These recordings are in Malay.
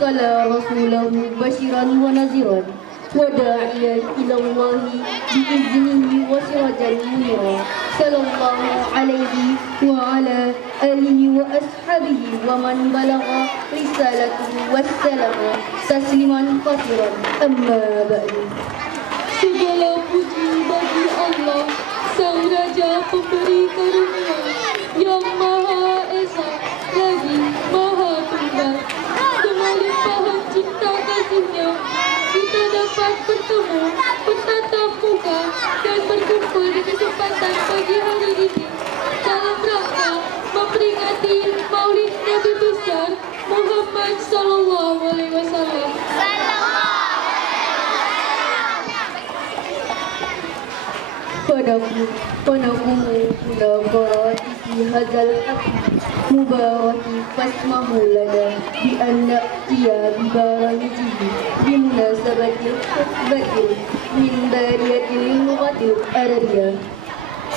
أرسل رسوله بشيرا ونذيرا وداعيا إلى الله بإذنه وسراجا منيرا صلى الله عليه وعلى آله وأصحابه ومن بلغ رسالته والسلام تسليما كثيرا أما بعد. Segala puji bagi Allah, Sang Raja Pemberi Karunia, yang Maha Esa lagi Maha Tunggal. Dengan limpahan cinta kasih-Nya, kita dapat bertemu, bertatap muka dan berkumpul di kesempatan pagi hari ini dalam rangka memperingati Maulid Nabi besar Muhammad Sallallahu Alaihi Wasallam. Padamu pula qara'ati hadzal haqq mubaraki fasmahu lana bi anna tiya bi baramijihi bi munasabatil khutbatil min bariyatil lughatil arabiyyah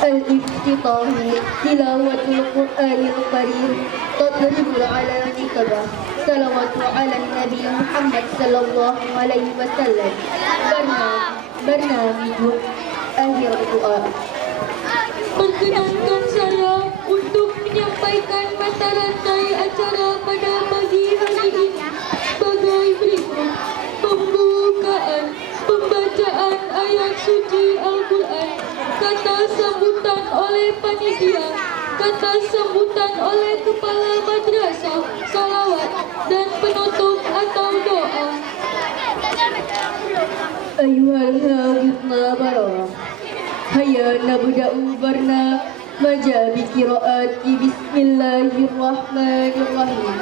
al-iftitahi tilawatul qur'anil karim tadribul ala kitabah salawatu ala nabi Muhammad sallallahu alaihi wasallam barnamij akhir doa. Perkenankan saya untuk menyampaikan mata rantai acara pada pagi hari ini sebagai berikut. Pembukaan, pembacaan ayat suci Al-Quran, kata sambutan oleh panitia, kata sambutan oleh kepala madrasah, salawat dan penutup atau doa. Ayuhal hawidna barah, hayya nabda'u barna maja bi qiraati bismillahirrahmanirrahim.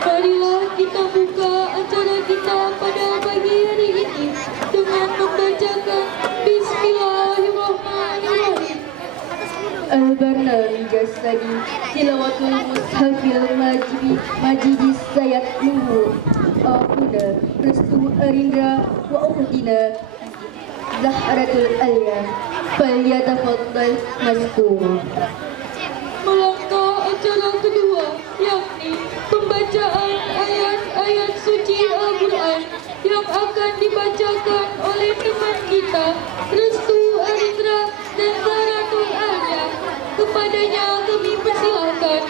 Marilah kita buka acara kita pada pagi hari ini dengan membacakan Bismillahirrahmanirrahim. Al-barnamij as-sadi tilawatul mushafil majidis sayat luhur akhuna restu arindra wa ukhtina Zahratul Alia falyatafaddal mashkur. Melangkah acara kedua, yakni pembacaan ayat-ayat suci Al-Quran yang akan dibacakan oleh teman kita Restu Arindra dan Zahratul Alia. Kepadanya kami persilakan.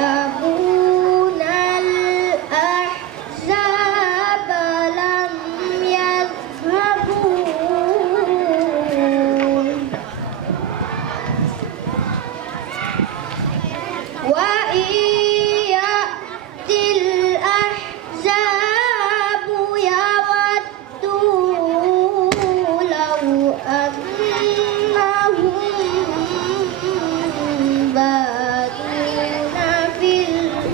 يحسبون الأحزاب لم يذهبوا وإن يأتي الأحزاب يودوا لو أنهم بادون في الأرض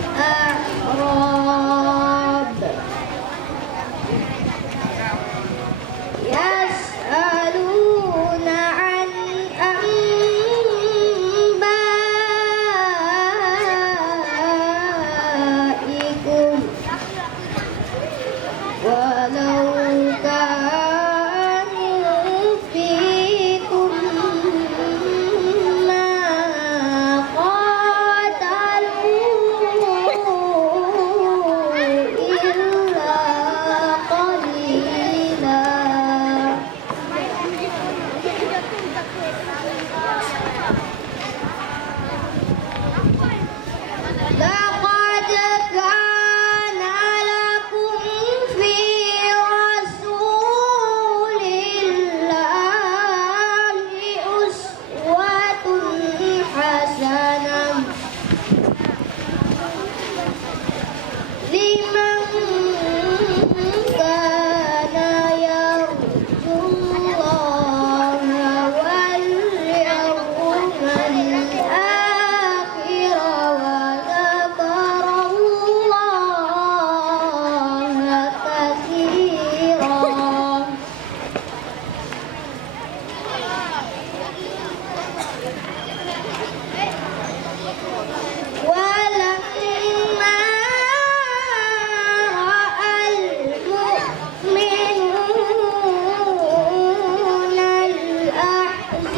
لقد كان لكم في رسول الله أسوة حسنة لمن كان يرجو الله واليوم الآخر وذكر الله كثيرا. ولما رأى المؤمنون الأحزاب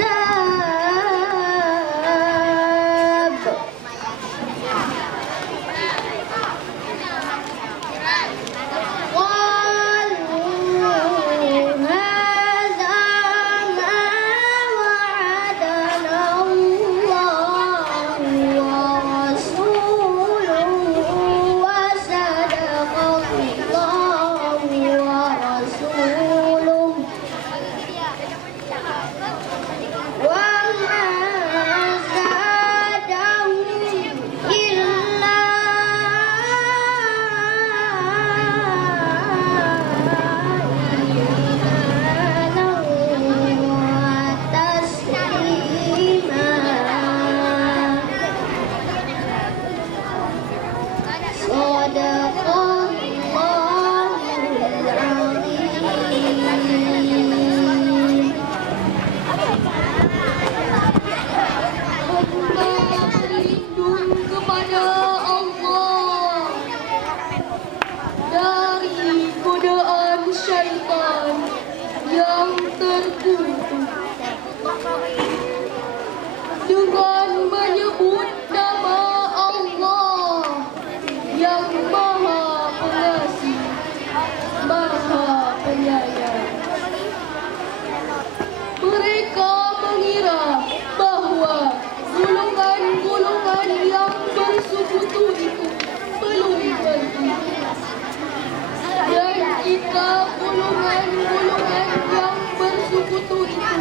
قالوا هذا ما وعدنا الله ورسوله وصدق الله ورسوله وما زادهم إلا إيمانا وتسليما. صدق الله العظيم. Hamba berlindung kepada Allah dari godaan syaitan yang terkutuk dengan menyebut nama Allah yang Maha Pengasih, Maha Penyayang. Mereka mengira bahwa golongan-golongan yang bersekutu itu belum pergi. Dan jika golongan-golongan yang bersekutu itu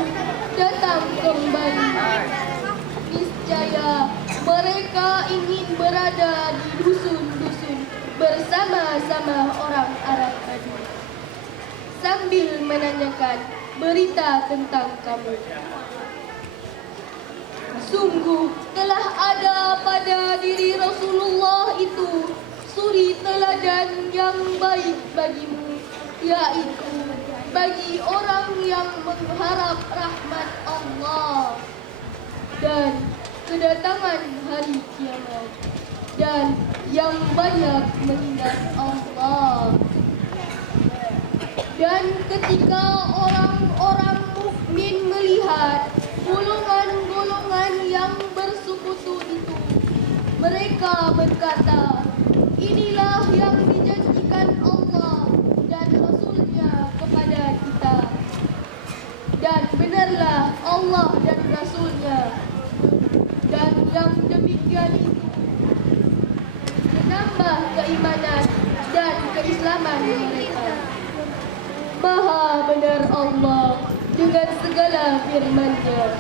datang kembali, niscaya mereka ingin berada di dusun-dusun bersama-sama orang Arab tadi, sambil menanyakan berita tentang kamu. Sungguh telah ada pada diri Rasulullah itu suri teladan yang baik bagimu, yaitu bagi orang yang mengharap rahmat Allah dan kedatangan hari kiamat, dan yang banyak mengingat Allah. Dan ketika orang-orang mukmin melihat golongan-golongan yang bersekutu itu, mereka berkata, inilah yang dijanjikan Allah dan Rasulnya kepada kita. Dan benarlah Allah dan Rasulnya. Dan yang demikian itu menambah keimanan dan keislaman mereka. Maha benar Allah dengan segala firman-Nya.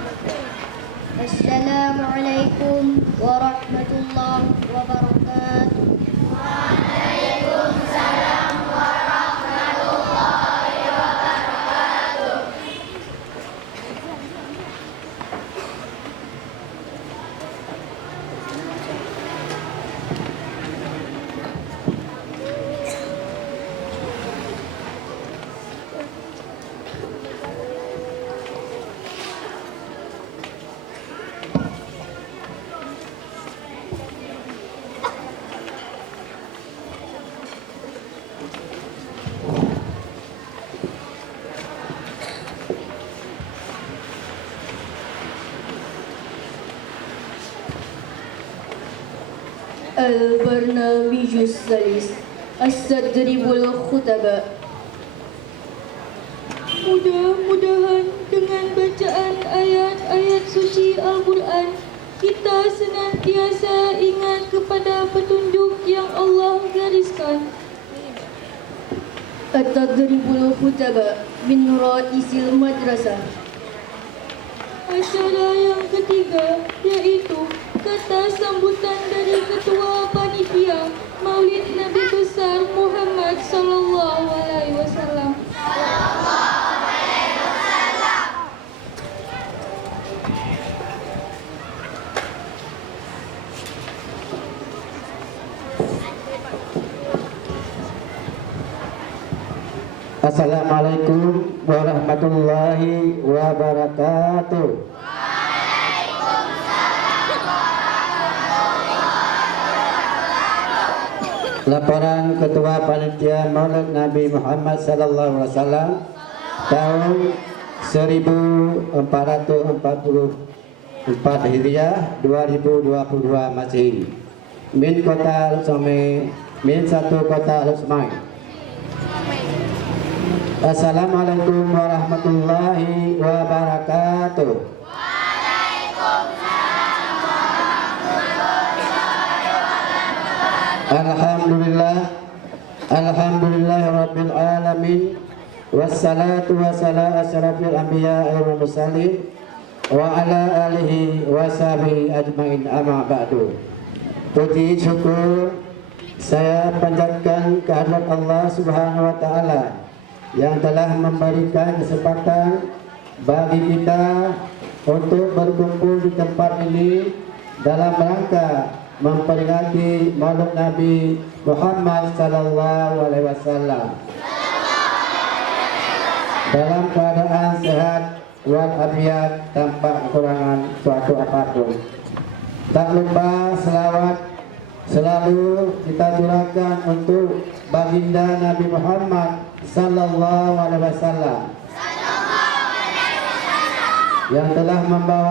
Assalamualaikum warahmatullahi wabarakatuh. البرنامج الثالث التدريب الخطبة. Mudah-mudahan dengan bacaan ayat-ayat suci Al-Quran kita senantiasa ingat kepada petunjuk yang Allah gariskan. At-tadribul khutaba min ra'isil madrasah. Acara yang ketiga yaitu kata sambutan dari Ketua Panitia Maulid Nabi Besar Muhammad sallallahu alaihi wasallam. Assalamualaikum warahmatullahi wabarakatuh. Laporan Ketua Panitia Maulid Nabi Muhammad sallallahu alaihi wasallam tahun 1444 Hijriah 2022 Masehi. Min Kota Al-Somai, Min 1 Kota Al-Somai. Assalamualaikum warahmatullahi wabarakatuh. Alhamdulillah rabbil alamin. Wassalatu wassalamu asyrafil anbiya wal mursalin wa ala alihi wa sahbihi ajmain, amma ba'du. Puji syukur saya panjatkan kehadirat Allah Subhanahu wa taala yang telah memberikan kesempatan bagi kita untuk berkumpul di tempat ini dalam rangka memperingati Maulid Nabi Muhammad sallallahu alaihi wasallam dalam keadaan sehat walafiat tanpa kekurangan suatu apapun. Tak lupa selawat selalu kita curahkan untuk baginda Nabi Muhammad sallallahu alaihi wasallam yang telah membawa